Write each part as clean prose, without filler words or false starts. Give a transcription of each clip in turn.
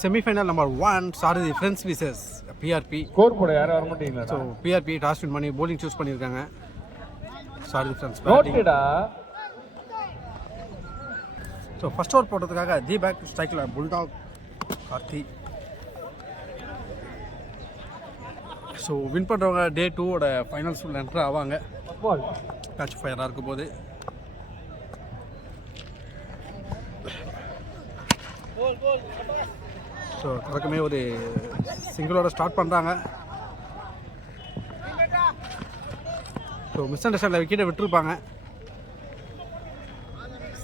semi-final number 1 started the Friends vs PRP. Score போட யாரும் வர மாட்டீங்களா? So PRP டாஸ் வின் பண்ணி bowling choose பண்ணிருக்காங்க. Started the Friends batting. நோட்டடா. So first over போடுறதுக்காக தி பேக் ஸ்ட்ரைக்ல புல்டாக் கார்த்தி. ஸோ வின் பண்ணுறவங்க டே 2 ஓட ஃபைனல்ஸ் உள்ள என்ட்ரு ஆவாங்க. மேட்ச் ஃபயராக இருக்கும் போது ஸோ தொடக்கமே ஒரு சிங்கிளோட ஸ்டார்ட் பண்ணுறாங்க. ஸோ மிஸ் அண்டர்ஸ்டாண்டில் விக்கெட்டை விட்டுருப்பாங்க.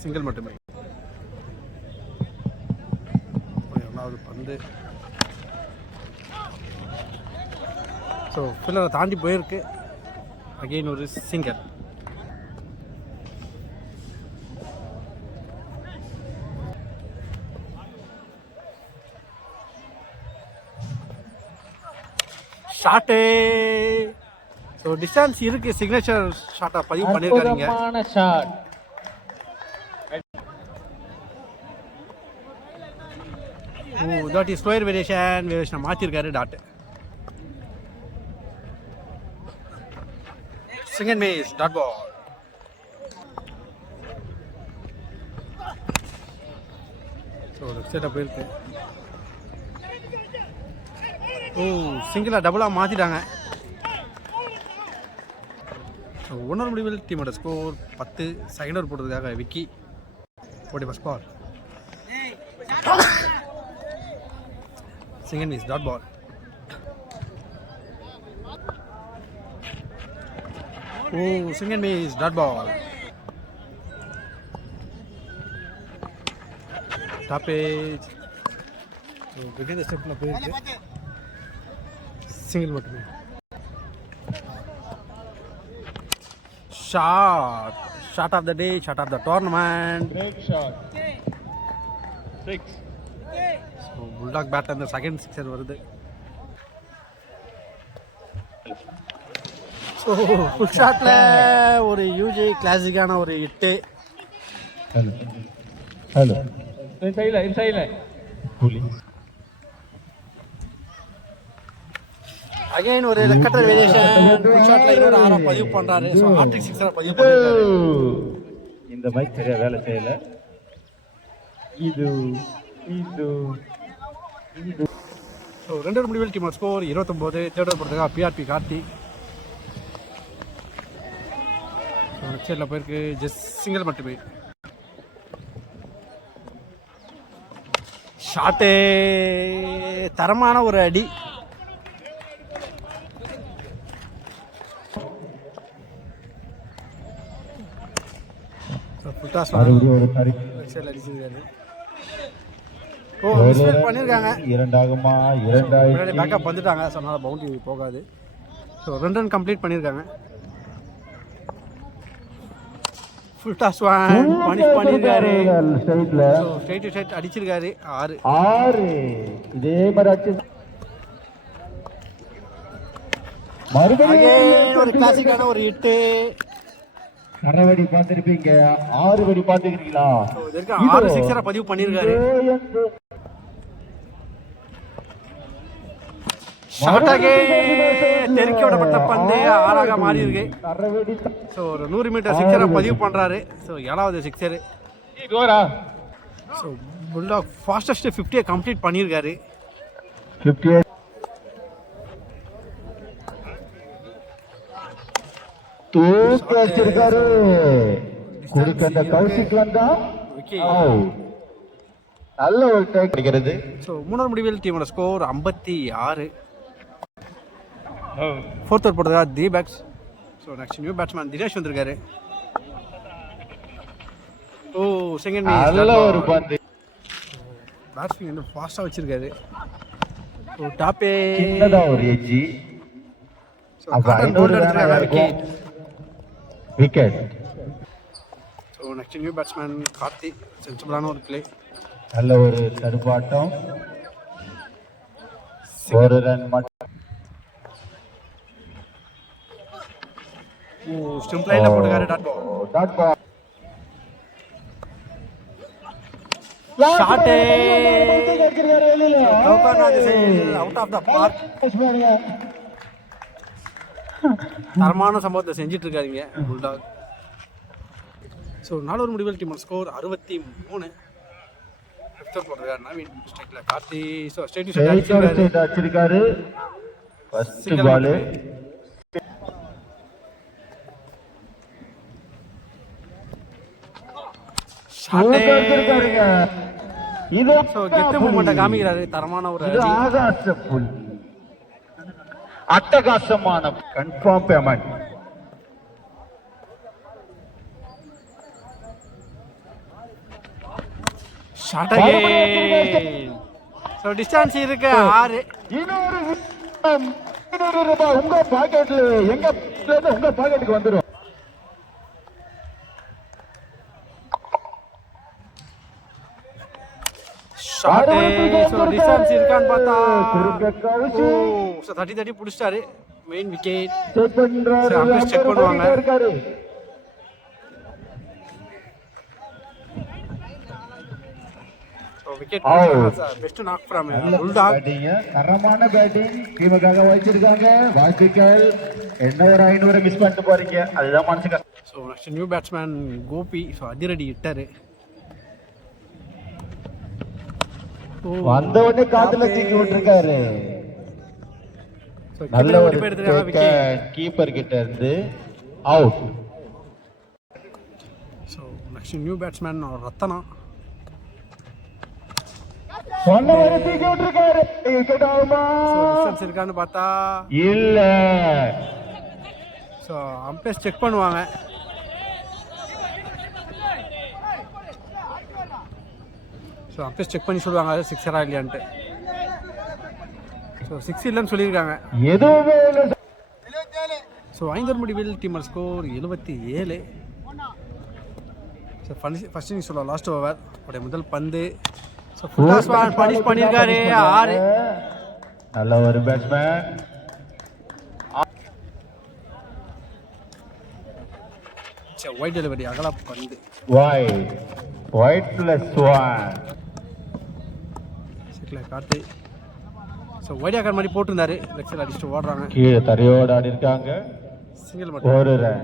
சிங்கிள் மட்டுமே. எவ்வளவு பந்து ஸோ ஃபில்லரை தாண்டி போயிருக்கு. அகெயின் ஒரு சிங்கர். ஷாட்டு. ஸோ டிஸ்டன்ஸ் இருக்கு. சிக்னேச்சர் ஷாட்டை பதிவு பண்ணியிருக்காங்க. தட் இஸ் ஸ்கொயர் வேரியேஷனை மாற்றிருக்காரு டாட். செகண்ட் மேஸ் டாட் பால். ஸோ லெஃப்ட் போயிருக்கு. சிங்கிளாக டபுளாக மாற்றிட்டாங்க. ஸோ ஒன்றரை முடிவில் டீமோட ஸ்கோர் 10. செகண்ட் ஓவர் போடுறதுக்காக விக்கி போட்டி first ball. Second miss dot ball. Second miss dot ball. Top edge. வெகுந்த ஸ்டெப்பில் போயிருக்கு. சிங்கிள் மட்டுமே. Shot of the day, shot of the tournament. Bulldog bat அந்த செகண்ட் சிக்ஸர் வருது. ஸோ ஃபுல் ஷாட்டில் ஒரு யூஜே கிளாசிக்கான ஒரு ஹிட்டு. ஹலோ அகைன் ஒரு ரெக்கட்டர் வேரியேஷன். ஃபுல் ஷாட்ல இன்னொரு 6 பதிவு பண்றாரு. ஸோ ஹாட்ரிக் சிக்ஸரை பதிவு பண்ணிருக்காரு. இந்த மைக் சரியா வேலை செய்யல. இது ஸோ 2 முடிவில் டீம் ஸ்கோர் 29. தேர்ட் ஓவர் போடுறதுக்காக பிஆர்பி கார்த்தி. லெஃப்ட் சைடில் போயிருக்கு. ஜஸ்ட் சிங்கிள் மட்டுமே. ஷாட்டு தரமான ஒரு அடி. அடிச்சிருக்காரு. பண்ணிருக்காங்க. பேக்கப் வந்துட்டாங்க. சொன்னால பவுண்டரி போகாது. ஸோ 2 ரன் கம்ப்ளீட் பண்ணியிருக்காங்க. ஃபுல் டாஸ் பனிஷ் பண்ணியிருக்காரு. ஸோ ஸ்ட்ரைட் டு ஸ்ட்ரைட் அடிச்சிருக்காரு. 6 இதே மாதிரி ஒரு கிளாசிக்கான ஒரு ஹிட்டு. 6 வெடி பார்த்துருப்பீங்க. 6 வெடி பார்த்துக்கிறீங்களா? 6 சிக்ஸரை பதிவு பண்ணியிருக்காரு. தெறிக்க விடப்பட்ட பந்து 6ஆக மாறி இருக்கு. ஸோ ஒரு 100 மீட்டர் சிக்ஸரை பதிவு பண்றாரு. ஸோ 7வது sixer. So bulldog fastest 50 complete பண்ணியிருக்காரு. தூக்கி வச்சிருக்காரு. குறுக்கண்ட கௌசிக் வந்தா நல்ல ஒரு டேக் கிடைக்கிறது. ஸோ 3 முடிவில் டீமோட ஸ்கோர் 56. ஃபோர்த் ஓவர் போடுறதா the Packs. So next new batsman Dinesh வந்திருக்காரு. செகண்ட் நல்ல ஒரு பந்து. பேட்ஸ்மேன் இன்னும் ஃபாஸ்ட்டாக வச்சிருக்காரு. டாப்பே ஒரு எஜ்ஜி. Wicket. So next new batsman Karthi. சென்சிபிளான ஒரு பிளே. நல்ல ஒரு தடுப்பாட்டம். ஒரு ரன் மட்டும். ஸ்டிம்ப் லைன்ல போட்டுக்காரு. Dot ball. Shot out of the park. தரமான சம்பவத்தை செஞ்சுட்டு இருக்காருங்க புல்டாக். ஸோ 4 ஓவர் முடிவில் டீம் ஸ்கோர் 63. ஃபிஃப்த் போட்டிருக்காரு நவீன். ஸ்ட்ரைக்ல கார்த்தி. ஸோ ஸ்ட்ரைட் அடிச்சிருக்காரு. ஃபர்ஸ்ட் பால் இது கெட்ட மூமெண்ட்டை காமிக்கிறாரு. தரமான ஒரு ஆகாசப்புல், அட்டகாசமான confirm payment. Shot again. So distance இருக்கு 6. இன்னொரு ரூபாய் உங்க பாக்கெட்ல, எங்க உங்க பாக்கெட்டுக்கு வந்துரும். ஷாட். சோ டிஸ்டன்ஸ் இருக்கான்னு பார்த்தா 30 புடிச்சாரு. Main wicket. செக் பண்றாரு. அம்பையர் செக் பண்ணுவாங்க. Wicket. Best knock from Bulldog. தரமான பேட்டிங் டீமுக்காக வச்சிருக்காங்க. வாழ்த்துக்கள். என்ன ஒரு 500 மிஸ் பண்ணிட்டு போறீங்க, அதுதான் மனசுக்கு. So next new batsman Gopi. So அதிரடி இட்டாரு. வந்த உடனே காத்துல தூக்கி விட்டுருக்காரு. நல்ல ஒரு கீப்பர் கிட்ட இருந்து out. So next new batsman Rathana. சொன்ன வரை தூக்கி விட்டுருக்காரு. டிஸ்டன்ஸ் இருக்கான்னு பார்த்தா இல்ல. ஸோ அம்பையர் செக் பண்ணுவாங்க. ஸோ அம்பையர் செக் பண்ணி சொல்லுவாங்க அது சிக்ஸரா இல்லையான்ட்டு. ஸோ 6 இல்லைன்னு சொல்லியிருக்காங்க. எதுவுமே இல்லை. ஸோ 5 ஓவர் முடிவில் team score 77. So first innings சொல்ல லாஸ்ட் ஓவர் உடைய முதல் பந்து. ஸோ பனிஷ் பண்ணியிருக்காரு 6. நல்ல ஒரு பேட்ஸ்மேன். ஒயிட் டெலிவரி அகலா பந்து. Wide plus 1 Karthi. So wide மாதிரி போட்டிருந்தாரு. லெக் சைடு அடிச்சுட்டு ஓடுறாங்க. கீழே தரையோடு ஆடி இருக்காங்க. சிங்கிள் மட்டும். ஒரு ரன்.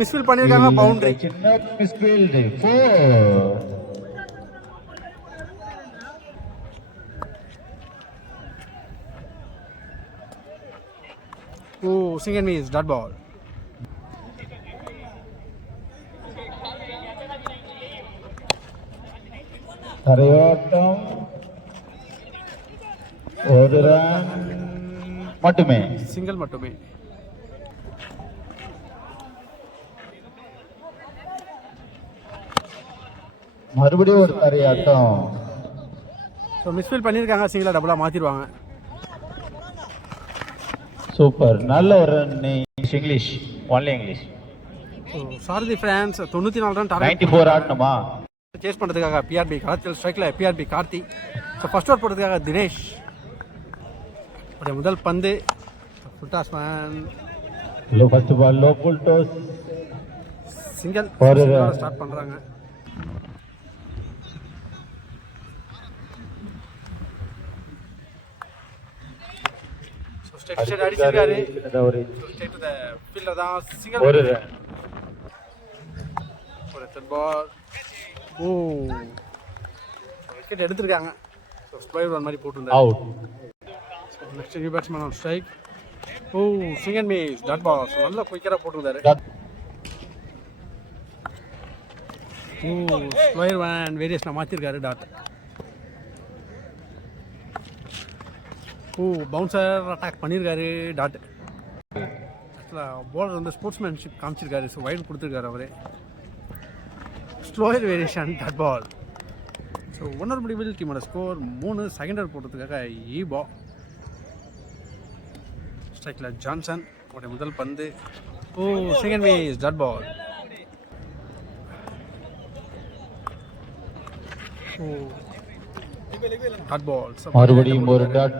மிஸ்ஃபீல் பண்ணிருக்காங்க. பவுண்டரி. சின்ன misfield. 4. Single miss, dot ball. தரையோட்டம் ஒரு ரன் மட்டுமே. சிங்கிள் மட்டுமே. மறுபடியும் ஒரு தரையாட்டம். ஸோ மிஸ்ஃபீல் பண்ணியிருக்காங்க. சிங்கிளா டபுளா மாத்திடுவாங்க. சூப்பர். நல்ல ஒரு English. Only English. Sarathi France 94 run. 94 ஆடணுமா? சேஸ் பண்ணுறதுக்காக பிஆர்பி களத்தில். ஸ்ட்ரைக்கில் BRP Karthi. So first over போடுறதுக்காக தினேஷ். உடைய முதல் பந்து full toss man. First ball low full toss. Single start பண்ணுறாங்க. அடிச்சிருக்காரு. ஒரு ரன். விக்கெட் எடுத்திருக்காங்க. மாதிரி போட்டிருந்தாரு. Out. Next new batsman on strike. Single miss, dot ball. நல்லா குயிக்கரா போட்டிருந்தாரு. ஸ்லோயர் வேன் வேரியஸ்ல மாத்திருக்காரு. டாட். பவுன்சர் அட்டாக் பண்ணியிருக்காரு. டாட். போலர் வந்து ஸ்போர்ட்ஸ்மேன்ஷிப் காமிச்சிருக்காரு. ஸோ வைட் கொடுத்துருக்காரு அவரு. Slower variation, dot ball. So 1 over முடிவில் டீமோட ஸ்கோர் 3. செகண்ட் ஓவர் போடுறதுக்காக ஈபா. ஸ்ட்ரைக்கில் ஜான்சன். அவருடைய முதல் பந்து. Second miss, dot ball. Dot ball. மறுபடியும் ஒரு டாட்.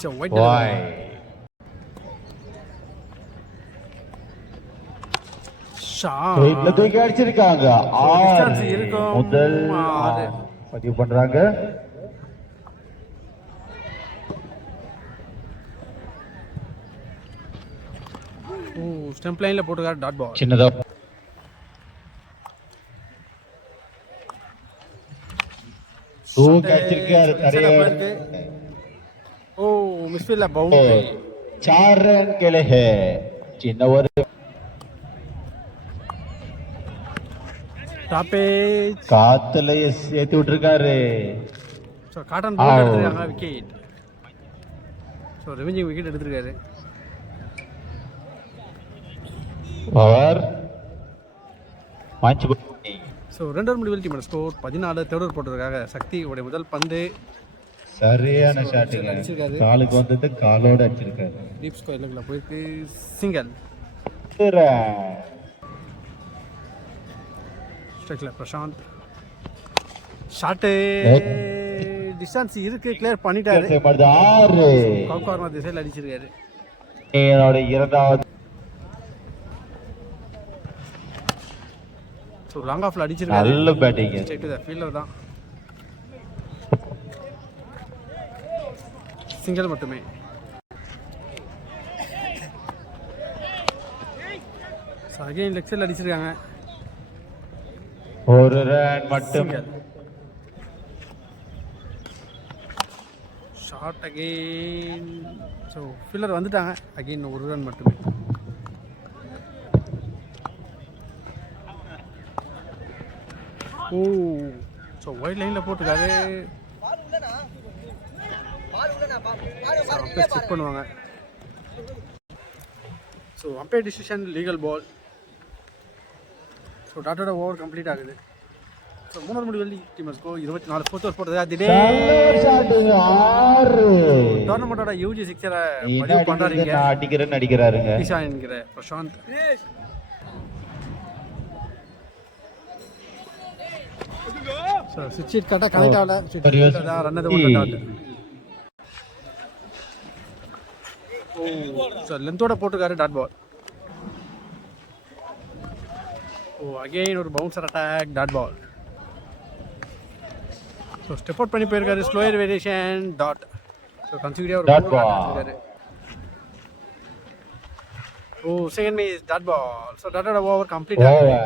சரி ஒயிட் டெலிவரி. ஸ்ட்ரைட்ல தூக்கி அடிச்சிருக்காங்க. distance இருக்கும். முதல் 6 பதிவு பண்றாங்க. ஸ்டெம்ப் லைன்ல போட்டுக்காரு டாட் பால். சின்னதா தூக்கி அடிச்சிருக்காரு. தரைய மிஸ்ஃபீல்ட்ல பவுண்டரி. 4 रन के लिए है. சின்ன ஒரு டாப்பேஜ். காத்துல ஏத்தி விட்டுருக்காரு. ஸோ காட்டன் பால் எடுத்துருக்காங்க. விக்கெட். ஸோ ரெவெஞ்சிங் விக்கெட் எடுத்திருக்காரு. Over match. ஸோ 2 ஓவர் முடிவில் டீமோட ஸ்கோர் 14. தேர்ட் ஓவர் போட்டதுக்காக சக்தி உடைய முதல் பந்து சரியான ஷாட்டுங்க. காலுக்கு வந்தது காலோட அடிச்சிருக்காரு. டீப் ஸ்கொயர்ல போயிருக்கு. சிங்கிள். ஸ்ட்ரைக்ல பிரசாந்த். ஷாட்டு டிஸ்டன்ஸ் இருக்கு. கிளியர் பண்ணிட்டாரு. 6 கார்னர் திசையில் அடிச்சிருக்காரு. என்னோட இரண்டாவது லாங் ஆஃப்ல அடிச்சிருக்காரு. நல்ல batting. Straight to the fielder தான். சிங்கிள் மட்டுமே. அகைன் லெக் சைடுல அடிச்சிருக்காங்க. ஒரு ரன் மட்டும். Shot again. ஸோ ஃபீல்டர் வந்துட்டாங்க. அகைன் ஒரு ரன் மட்டுமே. ஸோ ஒயிட் லைனில் போட்டுருக்காரு. அம்பையர் செக் பண்ணுவாங்க. So umpire decision legal ball. So டாட்டோட ஓவர் கம்ப்ளீட் ஆகுது. ஸோ 3 ஓவர் முடிவில் டீம் ஸ்கோர் 24. ஃபோர்த் ஓவர் போட்டது டோர்னமெண்டோட யூஜி சிக்ஸரை பதிவு பண்ணுறாருங்க. அடிக்கிறாருங்க ஈஷா என்கிற பிரசாந்த். ஸோ சிக்ஸ் கரெக்டாக கனெக்ட் ஆகல. ரன் அது ஒன்று டாட். ஸோ லென்த்தோட போட்டுக்காரு டாட் பால். அகெயின் ஒரு bouncer attack dot ball. So step out பண்ணி போயிருக்காரு. Slower variation dot. ஸோ கன்சிடரா ஒரு dot ball. Second miss dot ball. So டாட்டோட ஓவர் கம்ப்ளீட் ஆகுது.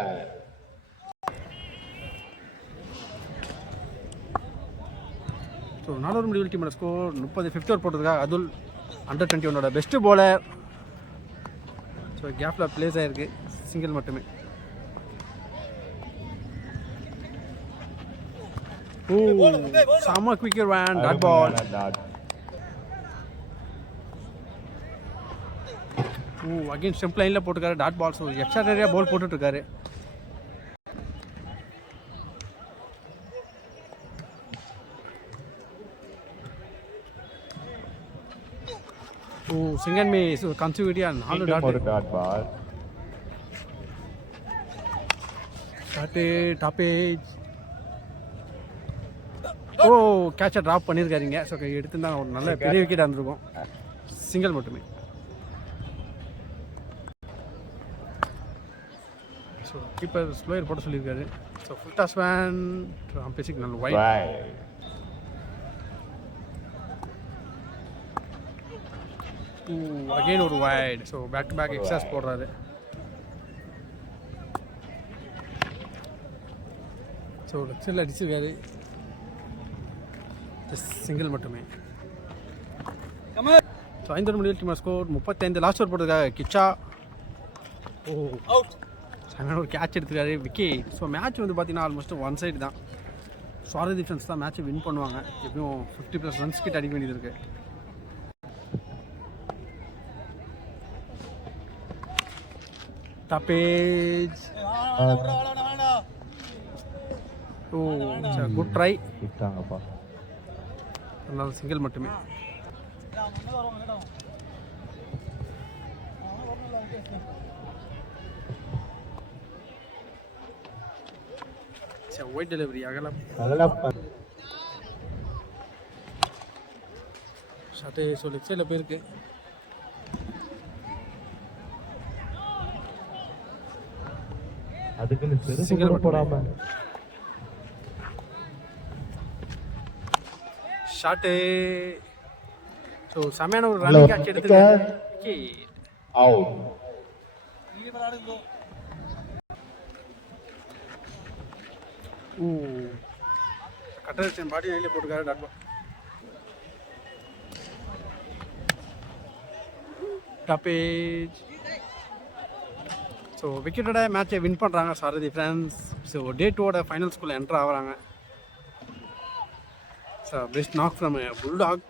ஸோ 4 ஓவர் முடிவில் டீமோட ஸ்கோர் 30. ஃபிஃப்த் ஓவர் போட்டதுக்காக Atul under 21 best bowler. So கேப்பில் பிளேஸ் ஆகிருக்கு. சிங்கிள் மட்டுமே. செம்ம quicker one dot ball. Again stump லைனில் போட்டுருக்காரு டாட் பால். ஸோ எக்ஸ்ட்ரா நிறையா பால் போட்டுட்ருக்காரு. single miss. Consecutive and 4 dot ball. Top edge. கேட்சை ட்ராப் பண்ணியிருக்காருங்க. ஸோ எடுத்துருந்தா ஒரு நல்ல பெரிய விக்கெட்டாக இருந்திருக்கும். சிங்கிள் மட்டுமே. ஸோ கீப்பர் ஸ்லோயர் போட சொல்லியிருக்காரு. So full toss one basic நல்ல வைட். அகெயின் ஒரு wide. So back to back எக்ஸாஸ் போடுறாரு. ஸோ லெக்சரில் அடிச்சிருக்காரு. சிங்கிள் மட்டுமே. ஸோ 5 முடிவில் டீம் ஸ்கோர் 35. லாஸ்ட் ஓவர் போட்டதுக்காக கிச்சா ஒரு கேட்ச் எடுத்துருக்காரு. விக்கெட். ஸோ மேட்ச் வந்து பார்த்தீங்கன்னா ஆல்மோஸ்ட் ஒன் சைடு தான். சாரி டிஃபென்ஸ் தான் மேட்ச்சை வின் பண்ணுவாங்க. எப்படியும் 50+ ரன்ஸ் கிட்ட அடிக்க வேண்டியது இருக்குது. டாப்பேஜ். Good try. அதனால சிங்கிள் மட்டுமே. ஒயிட் டெலிவரி அகலம். ஷாட்டு ஸோ லெஃப்ட் சைடில் போயிருக்கு. அதுக்குன்னு Single செருப்பு மட்டுமே. போடாம ஷாட்டு ஸோ செமையான ஒரு Hello. ரன்னிங் கேட்ச் எடுத்துருக்காரு. அவுட். கட்டர் பாடி நைலில் போட்டுருக்காரு டாட் பால். டாப்பேஜ் ஸோ விக்கெட்டோட மேட்சை வின் பண்ணுறாங்க Sarathi France. So day 2 final ஸ்கூலில் என்ட்ரு ஆகுறாங்க. So best knock from bulldog.